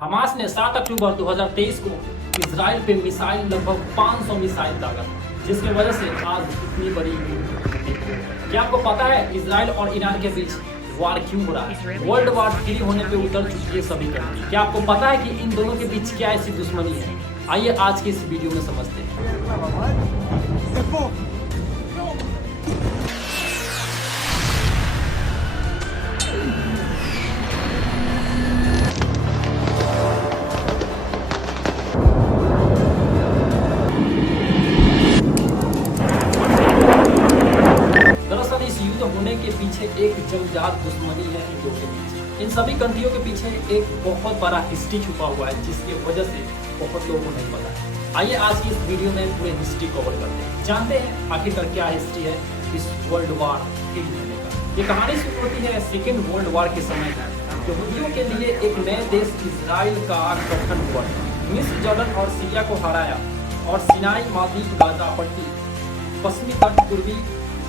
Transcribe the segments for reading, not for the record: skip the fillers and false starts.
Hamas ने 7 अक्टूबर 2023 को Israel पे मिसाइल लगभग 500 मिसाइल दागा, जिसकी वजह से आज इतनी बड़ी। क्या आपको पता है इजराइल और ईरान के बीच वार क्यों हो रहा है? वर्ल्ड वार 3 होने पे उतर चुकी है सभी कंट्री। क्या आपको पता है कि इन दोनों के बीच क्या ऐसी दुश्मनी है? आइए आज की इस वीडियो में समझते हैं। दरअसल इस युद्ध होने के पीछे एक जमजात दुश्मनी है इन दोनों के बीच। इन सभी कंट्रियों के पीछे एक बहुत बड़ा हिस्ट्री छुपा हुआ है, जिसकी वजह से बहुत लोगों को नहीं पता है। आइए आज की इस वीडियो में पूरे हिस्ट्री कवर करते हैं, जानते हैं आखिरकार क्या हिस्ट्री है इस वर्ल्ड वार के होने का। ये कहानी शुरू होती है सेकेंड वर्ल्ड वार के समय में। यहूदियों के लिए एक नए देश इजराइल का गठन हुआ। मिस्र, जॉर्डन और सीरिया को हराया और सिनाई, मालदीव, गाजा पट्टी, पश्चिमी तट, पूर्वी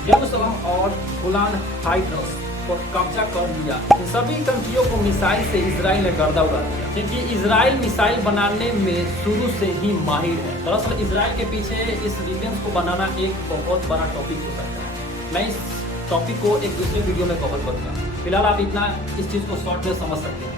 यरूशलेम और गोलान हाइट्स पर कब्जा कर लिया। इन सभी कंट्रियों को मिसाइल से इजराइल ने गर्दा उड़ा दिया, क्योंकि इजराइल मिसाइल बनाने में शुरू से ही माहिर है। दरअसल इजराइल के पीछे इस डिफेंस को बनाना एक बहुत बड़ा टॉपिक हो सकता है। मैं इस टॉपिक को एक दूसरे वीडियो में कवर करूंगा। फिलहाल आप इतना इस चीज को शॉर्ट में समझ सकते हैं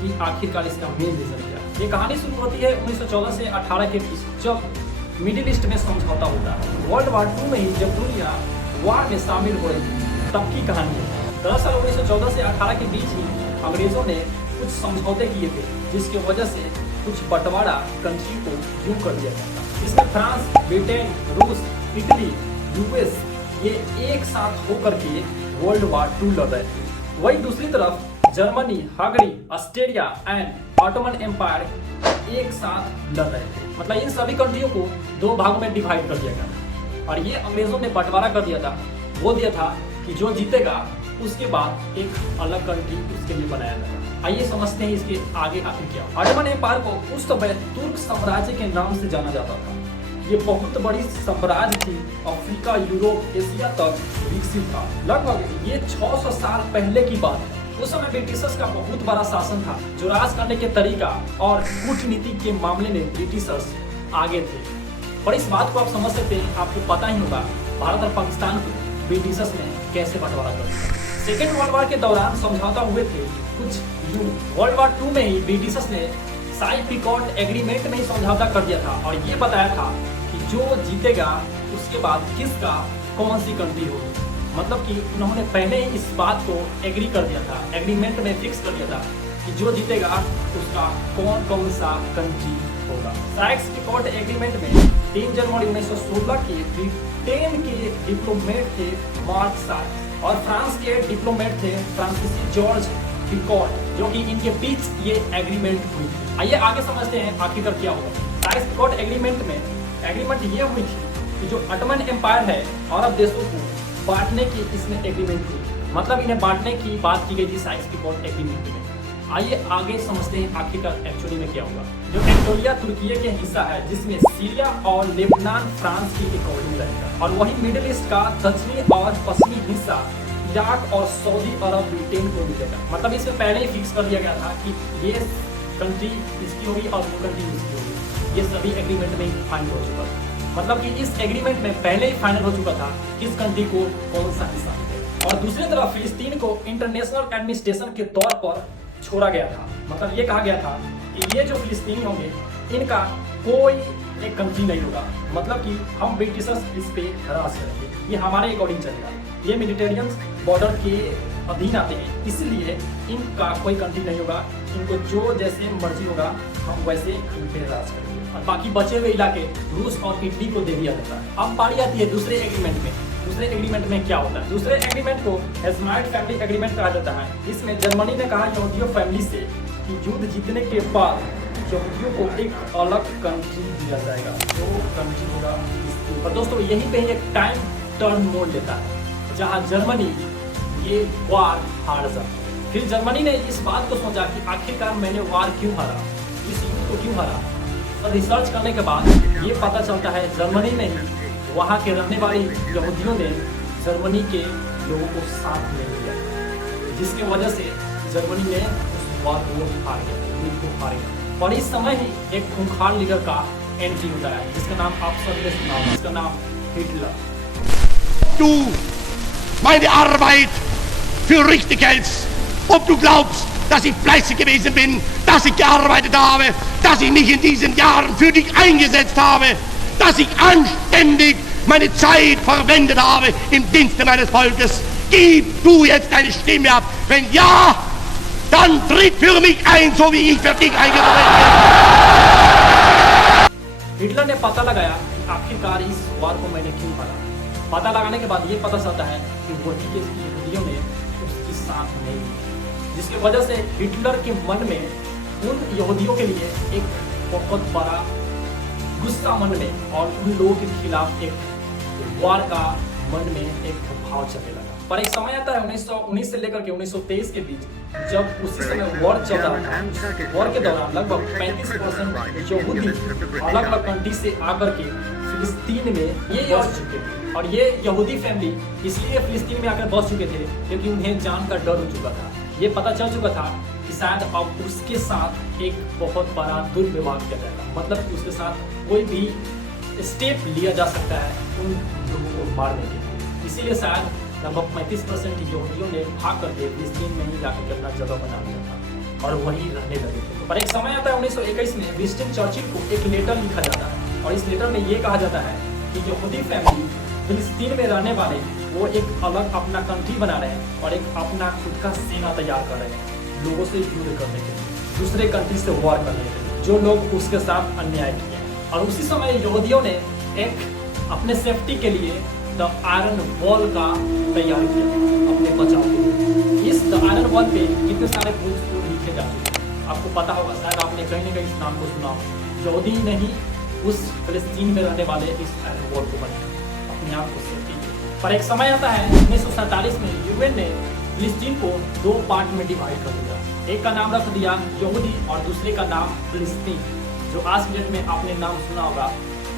कि आखिरकार इसका मेन रीजन क्या है। ये कहानी शुरू होती है 1914 से 18 के बीच, जब मिडिल ईस्ट में समझौता होता है। वर्ल्ड वार 2 में ही जब दुनिया वार में शामिल हो रही थी, तब की कहानी है। दरअसल 1914 से 18 के बीच ही अंग्रेजों ने कुछ समझौते किए थे, जिसकी वजह से कुछ बंटवारा कंट्री को यूं कर दिया गया था। इसमें फ्रांस, ब्रिटेन, रूस, इटली, यूएस ये एक साथ होकर के वर्ल्ड वार 2 लड़ रहे थे। वही दूसरी तरफ Germany, Hungary, Australia and Ottoman Empire एक साथ लड़ रहे थे। मतलब इन सभी कंट्रियों को 2 भागों में डिवाइड कर दिया गया था और ये अंग्रेजों ने बंटवारा कर दिया था। वो दिया था कि जो जीतेगा उसके बाद एक अलग कंट्री उसके लिए बनाया जाएगा। आइए समझते हैं इसके आगे आखिर क्या। ऑटोमन एम्पायर को उस समय तुर्क साम्राज्य के नाम से जाना जाता था। ये बहुत बड़ी साम्राज्य थी, अफ्रीका, यूरोप, एशिया तक विकसित था। लगभग ये 600 साल पहले की बात है। उस समय ब्रिटिशर्स का बहुत बड़ा शासन था, जो राज करने के तरीका और कूटनीति के मामले में ब्रिटिशर्स आगे थे। पर इस बात को आप समझ सकते हैं, आपको पता ही होगा भारत और पाकिस्तान को ब्रिटिशर्स ने कैसे बंटवारा कर दिया। सेकेंड वर्ल्ड वार के दौरान समझौता हुए थे कुछ यूं। वर्ल्ड वार 2 में ही ब्रिटिशर्स ने साई-पिकॉट एग्रीमेंट में ही समझौता कर दिया था और ये बताया था कि जो जीतेगा उसके बाद किसका कौन सी कंट्री होगी। मतलब कि उन्होंने पहले ही इस बात को एग्री कर दिया था, एग्रीमेंट में फिक्स कर दिया था कि जो जीतेगा उसका कौन कौन सा कंट्री होगा। साइक्स-पिकॉट एग्रीमेंट में 3 जनवरी 1916 के ब्रिटेन के डिप्लोमेट थे मार्क साइक्स और फ्रांस के डिप्लोमेट थे फ्रांसीसी जॉर्ज पिकॉट, जो कि इनके बीच ये एग्रीमेंट हुई थी। आइए आगे समझते हैं आखिरकार क्या हुआ। साइक्स-पिकॉट एग्रीमेंट ये हुई थी कि जो ऑटोमन एम्पायर है अरब देशों को बांटने की इसमें एग्रीमेंट हुई। मतलब इन्हें बांटने की बात की गई थी साइक्स-पिकॉट एग्रीमेंट में। आइए आगे समझते हैं आखिरकार एक्चुअली में क्या हुआ। जो एंटोलिया तुर्की के हिस्सा है, जिसमें सीरिया और लेबनान फ्रांस की अकॉर्डिंग रहेगा, और वही मिडिल ईस्ट का दक्षिणी और पश्चिमी हिस्सा इराक और सऊदी अरब ब्रिटेन को मिलेगा। मतलब इसमें पहले ही फिक्स कर दिया गया था कि ये कंट्री इसकी होगी और वो कंट्री उसकी होगी। ये सभी एग्रीमेंट में फाइनल हो चुका था। मतलब कि इस एग्रीमेंट में पहले ही फाइनल हो चुका था किस कंट्री को कौन सा हिस्सा मिलेगा। और दूसरी तरफ फिलिस्तीन को इंटरनेशनल एडमिनिस्ट्रेशन के तौर पर छोड़ा गया था। मतलब ये कहा गया था कि ये जो फिलिस्तीनी होंगे इनका कोई एक कंट्री नहीं होगा। मतलब कि हम ब्रिटिशर्स इस पे राज करेंगे, ये हमारे अकॉर्डिंग चलेगा। ये मिलिटेरियन बॉर्डर के अधीन आते हैं, इसलिए इनका कोई कंट्री नहीं होगा। इनको जो जैसे मर्जी होगा हम वैसे इन पे राज करेंगे और बाकी बचे हुए इलाके रूस और इटली को दे दिया जाता है। अब बारी आती है दूसरे एग्रीमेंट में। दूसरे एग्रीमेंट में क्या होता है? दूसरे एग्रीमेंट को हेस्माइट फैमिली एग्रीमेंट कहा जाता है। इसमें जर्मनी ने कहा यहूदियों फैमिली से कि युद्ध जीतने के बाद यहूदियों को एक अलग कंट्री दिया जाएगा, जो कंट्री होगा। और दोस्तों यहीं पे एक टाइम टर्न मोड़ लेता है, जहां जर्मनी ये वार हार जाता है। फिर जर्मनी ने इस बात को सोचा कि आखिरकार मैंने वार क्यों हारा, इस युद्ध को क्यों हारा। और रिसर्च करने के बाद ये पता चलता है जर्मनी में ही वहाँ के रहने वाले यहूदियों ने जर्मनी के लोगों को साथ ले लिया, जिसकी वजह से जर्मनी ने उस वार को हार गया। युद्ध को हारेगा। और इस समय ही एक खूंखार लीडर का एंट्री होता है जिसका नाम आप सभी ने सुना होगा, जिसका नाम Hitler. Du meine Arbeit für richtig hältst, ob du glaubst, dass ich fleißig gewesen bin, dass ich gearbeitet habe, dass ich mich in diesen Jahren für dich eingesetzt habe, dass ich anständig meine Zeit verwendet habe im Dienste meines Volkes. Gib du jetzt deine Stimme ab. Wenn ja, dann tritt für mich ein, so wie ich für dich eingetreten bin. Hitler ने पता लगाया कि आखिरकार इस वार को मैंने क्यों हारा। पता लगाने के बाद ये पता चलता है कि वही के यहूदियों ने उसकी साथ नहीं दी, जिसकी वजह से हिटलर के मन में उन यहूदियों के लिए एक बहुत बड़ा गुस्सा मन में और उन लोगों के खिलाफ एक वार का मन में एक भाव चलने लगा। पर एक समय आता है 1919 से लेकर के 1923 के बीच, जब उसी समय वॉर चल रहा था। वॉर के दौरान लगभग 35% यहूदी अलग अलग कंट्री से आकर के फिलिस्तीन में ये बस चुके थे। और ये यहूदी फैमिली इसलिए फिलिस्तीन में आकर बस चुके थे क्योंकि उन्हें जान का डर हो चुका था। ये पता चल चुका था कि शायद अब उसके साथ एक बहुत बड़ा दुर्व्यवहार किया जाएगा, मतलब कि उसके साथ कोई भी स्टेप लिया जा सकता है उन लोगों को मारने के लिए। इसीलिए शायद लगभग 35% यहूदियों ने भाग करके फिलिस्तीन में ही जाकर अपना जगह बना लिया था और वहीं रहने लगे थे। पर एक समय आता है 1921 में विंस्टन चर्चिल को एक लेटर लिखा जाता है और इस लेटर में ये कहा जाता है कि यहूदी फैमिली फिलिस्तीन में रहने वाले वो एक अलग अपना कंट्री बना रहे हैं और एक अपना खुद का सेना तैयार कर रहे हैं लोगों से युद्ध करने के लिए, दूसरे कंट्री से वॉर करने के लिए, जो लोग उसके साथ अन्याय किए। और उसी समय यहूदियों ने एक अपने सेफ्टी के लिए द आयरन वॉल का तैयार किया अपने बचाव के लिए। इस द आयरन वॉल पे कितने सारे बुक्स लिखे जाते हैं, आपको पता होगा, शायद आपने कहीं ना कहीं इस नाम को सुना हो। यहूदी ने ही उस फिलिस्तीन में रहने वाले इस आयरन वॉल को बनाया अपने आप को सेफ्टी के। पर एक समय आता है 1947 में यूएन ने फिलिस्तीन को 2 पार्ट में डिवाइड कर दिया। एक का नाम रख दिया यहूदी और दूसरे का नाम फिलिस्तीन, जो आज की डेट में आपने नाम सुना होगा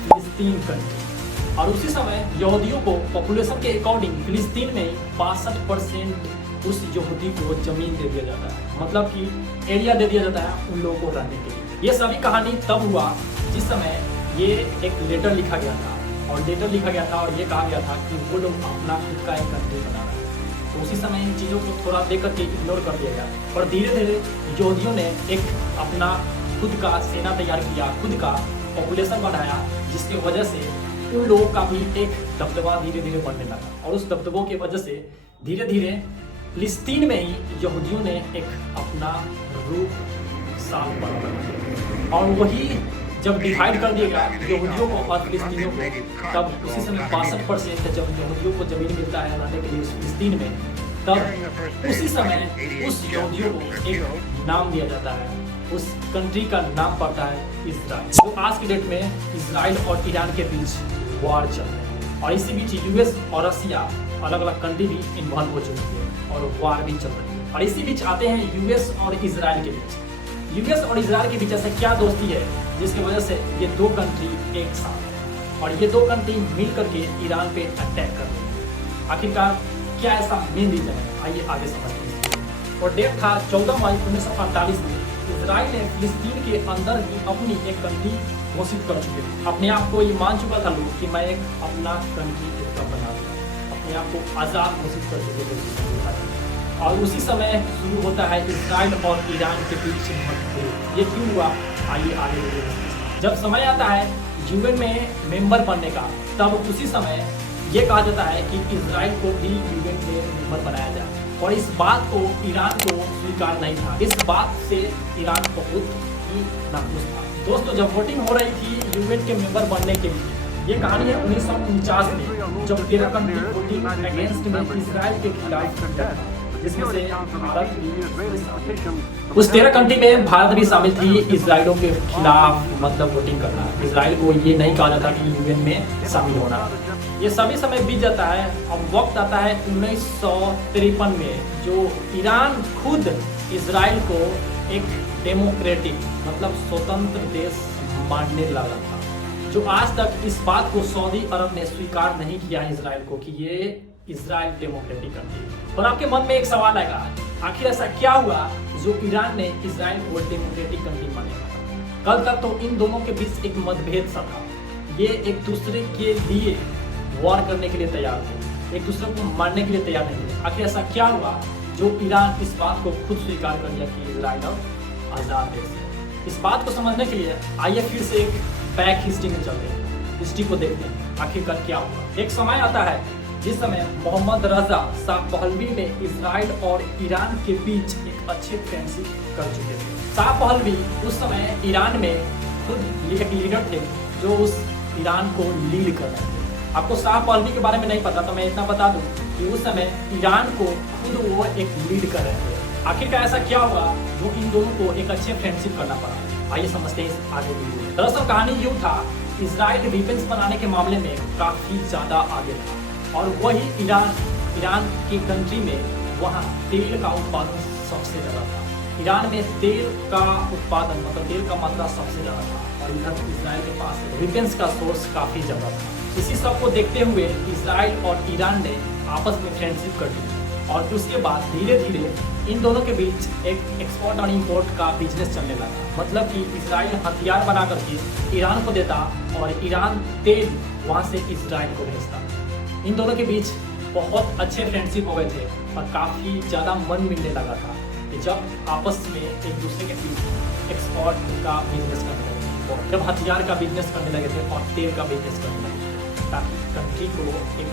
फिलिस्तीन कंट्री। और उसी समय यहूदियों को पॉपुलेशन के अकॉर्डिंग फिलिस्तीन में 62% उस यहूदी को जमीन दे दिया जाता है, मतलब कि एरिया दे दिया जाता है उन लोगों को रहने के लिए। ये सभी कहानी तब हुआ जिस समय ये एक लेटर लिखा गया था और ये कहा गया था कि वो लोग अपना खुद का एक कंट्री बना रहे हैं। तो उसी समय इन चीज़ों को थोड़ा देख करके इग्नोर कर दिया गया और धीरे धीरे यहूदियों ने एक अपना खुद का सेना तैयार किया, खुद का पॉपुलेशन बढ़ाया, जिसकी वजह से उन लोगों का भी एक दबदबा धीरे धीरे बढ़ने लगा। और उस दबदबों की वजह से धीरे धीरे फिलिस्तीन में ही यहूदियों ने एक अपना रूप साफ बना और वही जब डिवाइड कर दिया गया यहूदियों को और फिलिस्तीनियों को, तब उसी समय 62% जब यहूदियों को जमीन मिलता है रहने के लिए उस फिलिस्तीन में, तब उसी समय उस यहूदियों को एक नाम दिया जाता है, उस कंट्री का नाम पड़ता है इजराइल। तो आज की डेट में इजराइल और ईरान के बीच वॉर चल रही है और इसी बीच यूएस और रसिया अलग अलग कंट्री भी इन्वॉल्व हो चुकी है और वॉर भी चल रही है। और इसी बीच आते हैं यूएस और इजराइल के बीच। यूएस और इजराइल के बीच ऐसा क्या दोस्ती है जिसकी वजह से ये 2 कंट्री एक साथ है और ये 2 कंट्री मिल करके ईरान पे अटैक कर रही है। आखिरकार क्या ऐसा मेन रीजन है, आइए आगे समझते हैं। और डेट था 14 मई 1948 में इजराइल ने फिलिस्तीन के अंदर ही अपनी एक कंट्री घोषित कर चुके थे। अपने आप को ये मान चुका था लोग कि मैं एक अपना कंट्री बना दूँ, अपने आप को आज़ाद घोषित कर चुके थे। और उसी समय शुरू होता है इजराइल और ईरान के बीच मतभेद। ये क्यों हुआ, आइए आगे बढ़ते। जब समय आता है यूएन में मेंबर बनने का, तब उसी समय ये कहा जाता है कि इजराइल को भी यूएन में मेंबर बनाया जाए और इस बात को ईरान को स्वीकार नहीं था। इस बात से ईरान बहुत ही नाखुश था। दोस्तों, जब वोटिंग हो रही थी यूएन के मेंबर बनने के लिए, ये कहानी है 1949 में, जब 13 कंट्री वोटिंग अगेंस्ट में इजराइल के खिलाफ, जिसमें से भारत भी, उस 13 कंट्री में भारत भी शामिल थी इजराइलों के खिलाफ, मतलब वोटिंग करना। इजराइल को ये नहीं कहा जाता कि यूएन में शामिल होना। ये सभी समय बीत जाता है। अब वक्त आता है 1953 में, जो ईरान खुद इजराइल को एक डेमोक्रेटिक मतलब स्वतंत्र देश मानने लगा था, जो आज तक इस बात को सऊदी अरब ने स्वीकार नहीं किया इजराइल को कि ये इजराइल डेमोक्रेटिक कंट्री। और आपके मन में एक सवाल आएगा, आखिर ऐसा क्या हुआ जो ईरान ने इसराइल को डेमोक्रेटिक कंट्री माना था। कल तक तो इन दोनों के बीच एक मतभेद सा था, ये एक दूसरे के लिए वॉर करने के लिए तैयार थे, एक दूसरे को मारने के लिए तैयार नहीं थे। आखिर ऐसा क्या हुआ जो ईरान इस बात को खुद स्वीकार कर लिया कि इसराइल अब आज़ाद देश है। इस बात को समझने के लिए आइए फिर से एक बैक हिस्ट्री में चलते हैं, हिस्ट्री को देखते हैं आखिरकार क्या हुआ। एक समय आता है जिस समय मोहम्मद रजा शाह पहलवी ने इसराइल और ईरान के बीच एक अच्छे फ्रेंडशिप कर चुके थे। शाह पहलवी उस समय ईरान में खुद एक लीडर थे जो उस ईरान को लीड कर रहे थे। आपको शाह पहलवी के बारे में नहीं पता तो मैं इतना बता दूं कि उस समय ईरान को खुद वो एक लीड कर रहे थे। आखिरकार ऐसा क्या हुआ जो इन दोनों को एक अच्छे फ्रेंडशिप करना पड़ा, आइए समझते हैं आगे वीडियो में। दरअसल कहानी यूँ था, इसराइल वेपन्स बनाने के मामले में काफ़ी ज़्यादा आगे था और वही ईरान की कंट्री में वहाँ तेल का उत्पादन सबसे ज़्यादा था। ईरान में तेल का उत्पादन मतलब तेल का मात्रा सबसे ज़्यादा था और इधर इसराइल के पास वेपन्स का सोर्स काफ़ी ज़्यादा था। इसी सब को देखते हुए इसराइल और ईरान ने आपस में फ्रेंडशिप कर ली और उसके बाद धीरे धीरे इन दोनों के बीच एक एक्सपोर्ट और इंपोर्ट का बिजनेस चलने लगा। मतलब कि इसराइल हथियार बना करके ईरान को देता और ईरान तेल वहाँ से इसराइल को भेजता। इन दोनों के बीच बहुत अच्छे फ्रेंडशिप हो गए थे और काफ़ी ज़्यादा मन मिलने लगा था कि जब आपस में एक दूसरे के बीच एक्सपोर्ट का बिजनेस करने लगे, जब हथियार का बिजनेस करने लगे थे और तेल का बिजनेस करने लगे ताकि कंट्री को एक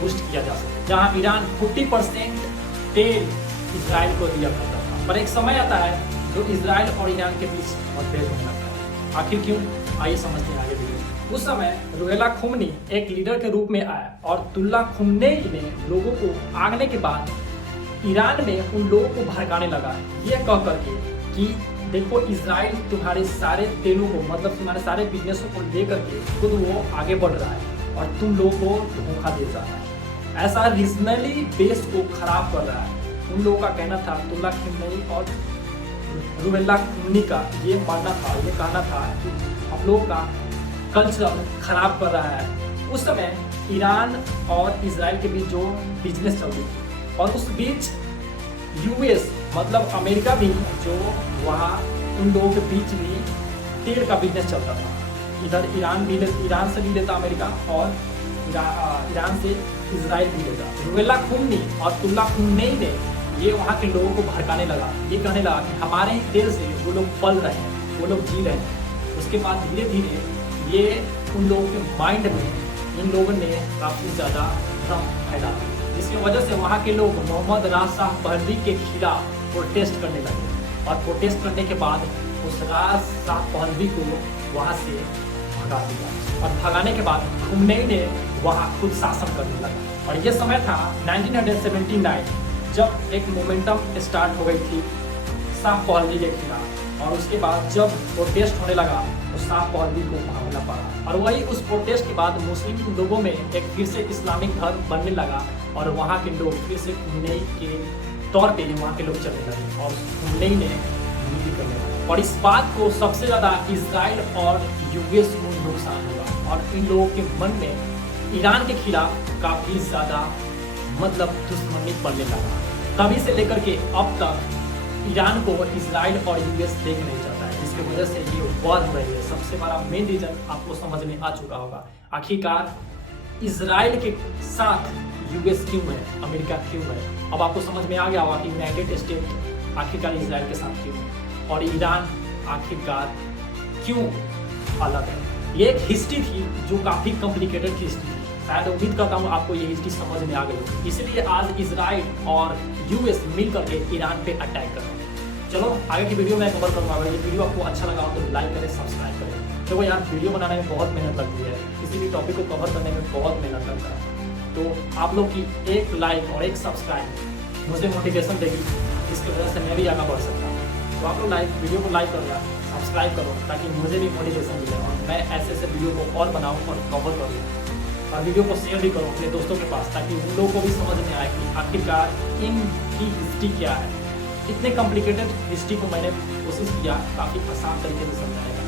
बूस्ट किया जा सके। जहाँ ईरान 40% तेल इसराइल को दिया करता था, पर एक समय आता है जो इसराइल और ईरान के बीच मतभेद होने लगता है। आखिर क्यों, आइए समझते हैं आगे वीडियो। उस समय रुहेला खुमनी एक लीडर के रूप में आया और अब्दुल्ला खुमनेई ने लोगों को आगने के बाद ईरान में उन लोगों को भड़काने लगा, ये कह करके कि देखो इसराइल तुम्हारे सारे तेलों को मतलब तुम्हारे सारे बिजनेसों को लेकर के खुद वो आगे बढ़ रहा है और तुम लोगों को धोखा दे रहा है, ऐसा रीजनली बेस को खराब कर रहा है। उन लोगों का कहना था, अब्दुल्ला खुमनेई और रुहेला खुमनी का ये मानना था, ये कहना था कि हम लोगों का कल्चर खराब कर रहा है। उस समय ईरान और इसराइल के बीच जो बिजनेस चल रही थी और उस बीच यूएस मतलब अमेरिका भी जो वहाँ उन लोगों के बीच भी तेल का बिजनेस चलता था। इधर ईरान से भी लेता अमेरिका और ईरान से इसराइल भी लेता। रुहेला खुमनी और अब्दुल्ला खुमनेई ने ये वहाँ के लोगों को भड़काने लगा, ये कहने लगा कि हमारे ही तेल से वो लोग पल रहे हैं, वो लोग जी रहे हैं। उसके बाद धीरे धीरे ये उन लोगों के माइंड में इन लोगों ने काफ़ी ज़्यादा भ्रम फैला, जिसकी वजह से वहाँ के लोग मोहम्मद रजा शाह पहलवी के खिलाफ प्रोटेस्ट करने लगे और प्रोटेस्ट करने के बाद उस रजा शाह पहलवी को वहाँ से भगा दिया और भगाने के बाद खुमनेई ने वहाँ खुद शासन करने लगा। और ये समय था 1979 जब एक मोमेंटम स्टार्ट हो गई थी शाह पहलवी के खिलाफ और उसके बाद जब प्रोटेस्ट होने लगा तो शाह पहलवी को भागना पड़ा और वही उस प्रोटेस्ट के बाद मुस्लिम लोगों में एक फिर से इस्लामिक धर्म बनने लगा और वहाँ के लोग फिर से खुमनेई के तौर पे वहाँ के लोग चलने लगे और खुमनेई ने लीड करने लगा। और इस बात को सबसे ज़्यादा इसराइल और यूएस को नुकसान हुआ और इन लोगों के मन में ईरान के खिलाफ काफ़ी ज़्यादा मतलब दुश्मनी पड़ने लगा। तभी से लेकर के अब तक ईरान को इसराइल और यूएस देख नहीं चाहता है, जिसकी वजह से ये वॉर हो रही है। सबसे बड़ा मेन रीजन आपको समझ में आ चुका होगा, आखिरकार इसराइल के साथ यूएस क्यों है, अमेरिका क्यों है। अब आपको समझ में आ गया होगा कि यूनाइटेड स्टेट आखिरकार इसराइल के साथ क्यों है और ईरान आखिरकार क्यों अलग है। ये एक हिस्ट्री थी जो काफ़ी कॉम्प्लिकेटेड हिस्ट्री थी। शायद उम्मीद करता हूँ आपको ये हिस्ट्री समझ में आ गई होगी, इसलिए आज इसराइल और यूएस मिल करके ईरान पे अटैक कर रहे हैं। चलो आगे की वीडियो में कवर करूँगा। अगर ये वीडियो आपको अच्छा लगा तो लाइक करें, सब्सक्राइब करें। तो यार वीडियो बनाने में बहुत मेहनत लगती है, किसी भी टॉपिक को कवर करने में बहुत मेहनत लगता है। तो आप लोग की एक लाइक और एक सब्सक्राइब मुझे मोटिवेशन देगी, जिसकी वजह से मैं भी आगे बढ़ सकता हूँ। तो आप लोग वीडियो को लाइक करो, सब्सक्राइब करो ताकि मुझे भी मोटिवेशन मिले और मैं ऐसे वीडियो को और बनाऊँ और कवर करूँ और वीडियो को शेयर भी करो अपने दोस्तों के पास ताकि उन लोगों को भी समझ में आए कि आखिरकार इनकी हिस्ट्री क्या है। इतने कॉम्प्लिकेटेड हिस्ट्री को मैंने कोशिश किया काफ़ी आसान तरीके से समझाने का।